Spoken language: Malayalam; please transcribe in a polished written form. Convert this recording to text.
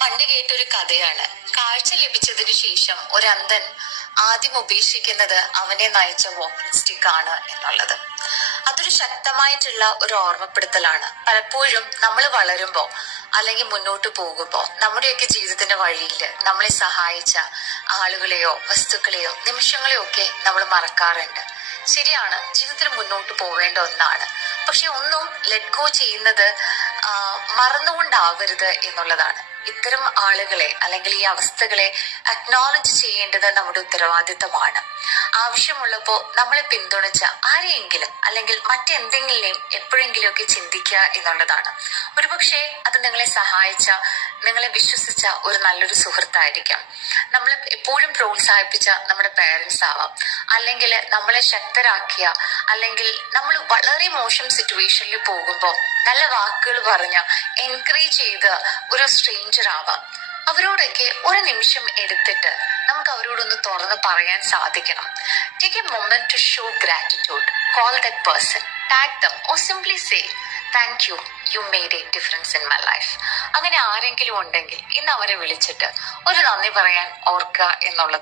പണ്ട് കേട്ടൊരു കഥയാണ്. കാഴ്ച ലഭിച്ചതിനു ശേഷം ഒരന്ധൻ ആദ്യം ഉപേക്ഷിക്കുന്നത് അവനെ നയിച്ച വാക്കിംഗ് സ്റ്റിക്ക് ആണ് എന്നുള്ളത്. അതൊരു ശക്തമായിട്ടുള്ള ഒരു ഓർമ്മപ്പെടുത്തലാണ്. പലപ്പോഴും നമ്മൾ വളരുമ്പോ അല്ലെങ്കിൽ മുന്നോട്ട് പോകുമ്പോ നമ്മുടെയൊക്കെ ജീവിതത്തിന്റെ വഴിയിൽ നമ്മളെ സഹായിച്ച ആളുകളെയോ വസ്തുക്കളെയോ നിമിഷങ്ങളെയോ ഒക്കെ നമ്മൾ മറക്കാറുണ്ട്. ശരിയാണ്, ജീവിതത്തിൽ മുന്നോട്ട് പോവേണ്ട ഒന്നാണ്. പക്ഷെ ഒന്നും ലെറ്റ് ഗോ ചെയ്യുന്നത് മറന്നുകൊണ്ടാവരുത് എന്നുള്ളതാണ്. ഇത്തരം ആളുകളെ അല്ലെങ്കിൽ ഈ അവസ്ഥകളെ അക്നോളജ് ചെയ്യേണ്ടത് നമ്മുടെ ഉത്തരവാദിത്തമാണ്. ആവശ്യമുള്ളപ്പോ നമ്മളെ പിന്തുണച്ച ആരെയെങ്കിലും അല്ലെങ്കിൽ മറ്റെന്തെങ്കിലും എപ്പോഴെങ്കിലും ഒക്കെ ചിന്തിക്കുക എന്നുള്ളതാണ്. ഒരുപക്ഷെ അത് നിങ്ങളെ സഹായിച്ച, നിങ്ങളെ വിശ്വസിച്ച ഒരു നല്ലൊരു സുഹൃത്തായിരിക്കാം. നമ്മളെ എപ്പോഴും പ്രോത്സാഹിപ്പിച്ച നമ്മുടെ പേരൻസ് ആവാം, അല്ലെങ്കിൽ നമ്മളെ ശക്തരാക്കിയ, അല്ലെങ്കിൽ നമ്മൾ വളരെ മോശം സിറ്റുവേഷനിൽ പോകുമ്പോൾ നല്ല വാക്കുകൾ പറഞ്ഞ എൻകറേജ് ചെയ്ത ഒരു സ്ട്രേഞ്ചർ ആവാം. അവരോടൊക്കെ ഒരു നിമിഷം എടുത്തിട്ട് നമുക്ക് അവരോടൊന്ന് തുറന്ന് പറയാൻ സാധിക്കണം. Take a moment to show gratitude. Call that person, tag them or simply say thank you, you made a difference in my life. അങ്ങനെ ആരെങ്കിലും ഉണ്ടെങ്കിൽ ഇന്ന് അവരെ വിളിച്ചിട്ട് ഒരു നന്ദി പറയാൻ ഓർക്കുക എന്നുള്ളത്